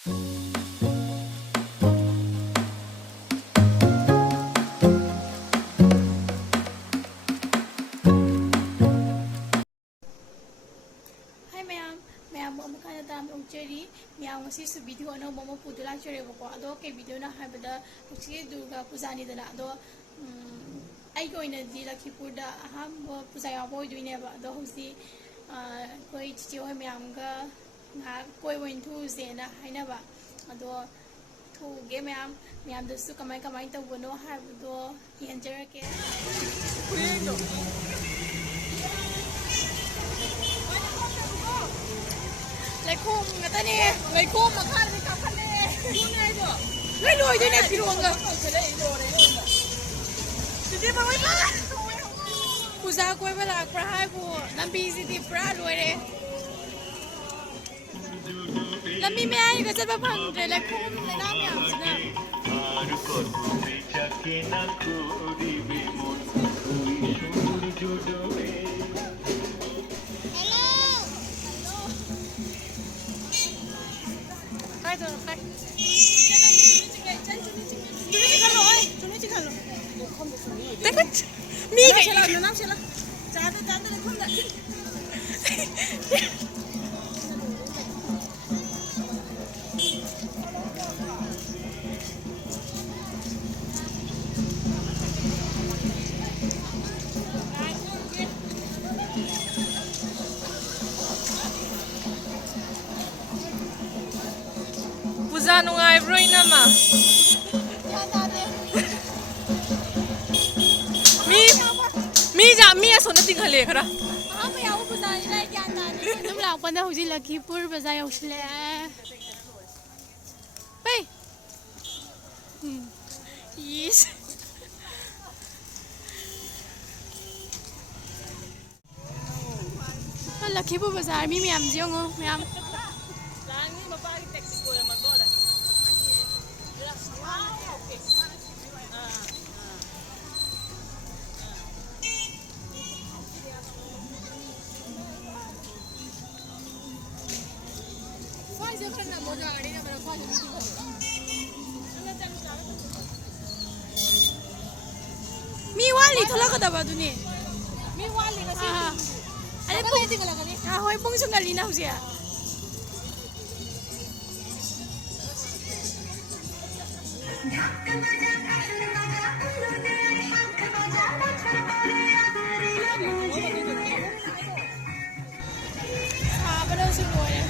Hi ma'am, ma'am mo makana tam ong cherry, ma'am ngasi su video ano mo pudula cherry ko ado kay video na habada uchi Durga Pujani dana ado ai ko ina di Lakhipurda Ahanba puja yaw boy duine ba ado hosi koi chichi hoi ma'am ga nga koi win thu zena haina ba ado thu ge ma'am ma'am dasu kamai kamai tawno habado yenjarake lấy khung người ta nè lấy khung mà khai lấy cặp khăn nè lấy lùi đây nè phiêu rồi chị mà quay ba cô giáo quay về là pra hai cô làm gì thì pra lùi đấy làm gì mẹ ai cái chân bắp hàng để lấy khung lấy nam nhà chị nè khai rồi khai đấy mi cái nó sẽ là chán đấy không đấy Puja nungai bro ina ma mi aso na tinghale khara mà yaw puja ni lai kyan ta ni dum la pan da hoji Lakhipur bazaar yaw shle hey yes Lakhipur bazaar mi miyam jong miyam mi wali thola ka da ba du ni mi wali ka si ale pung ti kala kani hoi pung sung gali na husia apa dah semua ya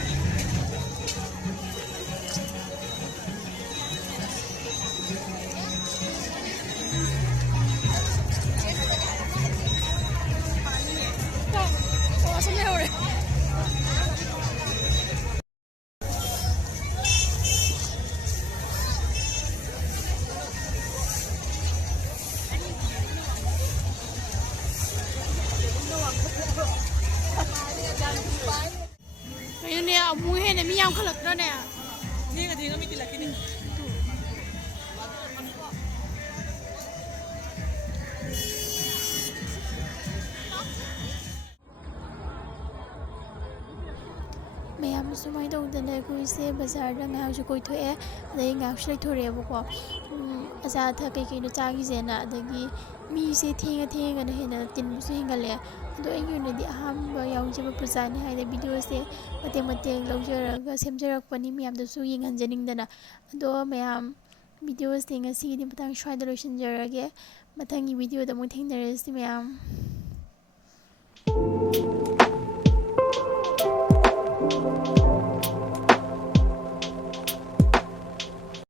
Ayun niya, umuhin na miyang kalak na niya. ni ga dinga mi tilaki ni mayam sumai dongdana kuise bazar da ngak ju koi thoe adai ngak shlai thore bako aza tha kai kai no chagi jena adagi mi se thenga na hena tin su hingale ado ai yun di ahamba yaojaba pujani haida video se mate laujaraga semjarak pani miyam da su yingan janing dana ado mayam video se ngasi di patang shwai da lotion jarage mathangi video da mo thengnares mayam